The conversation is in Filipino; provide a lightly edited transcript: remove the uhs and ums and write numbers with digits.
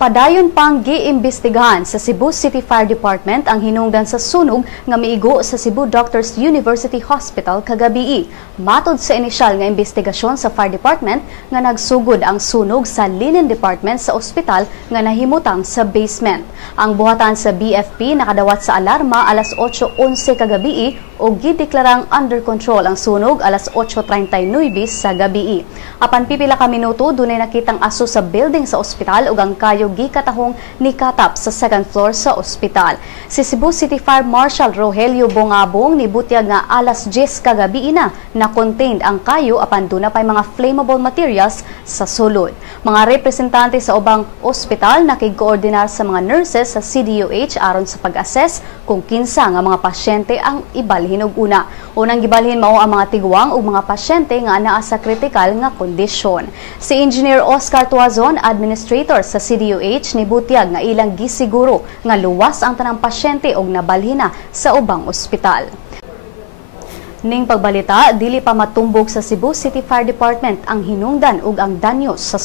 Padayon pang giimbestigahan sa Cebu City Fire Department ang hinungdan sa sunog nga miigo sa Cebu Doctors University Hospital kagabi. Matod sa inisyal nga imbestigasyon sa Fire Department nga nagsugod ang sunog sa Linen Department sa ospital nga nahimutang sa basement. Ang buhatan sa BFP nakadawat sa alarma alas 8:11 kagabi o gideklarang under control ang sunog alas 8:39 sa gabi. Apan pipila ka minuto dunay nakitang aso sa building sa ospital ug ang kayo gikatahong nikatap sa second floor sa ospital. Si Cebu City Fire Marshal Rogelio Bongabong nibutyag nga alas 10 kagabi na contained ang kayo apan duna pay mga flammable materials sa sulod. Mga representante sa ubang ospital nakig-koordinar sa mga nurses sa CDUH aron sa pag-assess kung kinsa nga mga pasyente ang ibalhin og una. Unang gibalhin mao ang mga tiguang ug mga pasyente nga anaa sa kritikal nga kondisyon. Si Engineer Oscar Tuazon, administrator sa CDUH, nibutyag nga ilang gisiguro nga luwas ang tanang pasyente og nabalhin na sa ubang ospital. Ning pagbalita, dili pa matumbog sa Cebu City Fire Department ang hinungdan ug ang danyo sa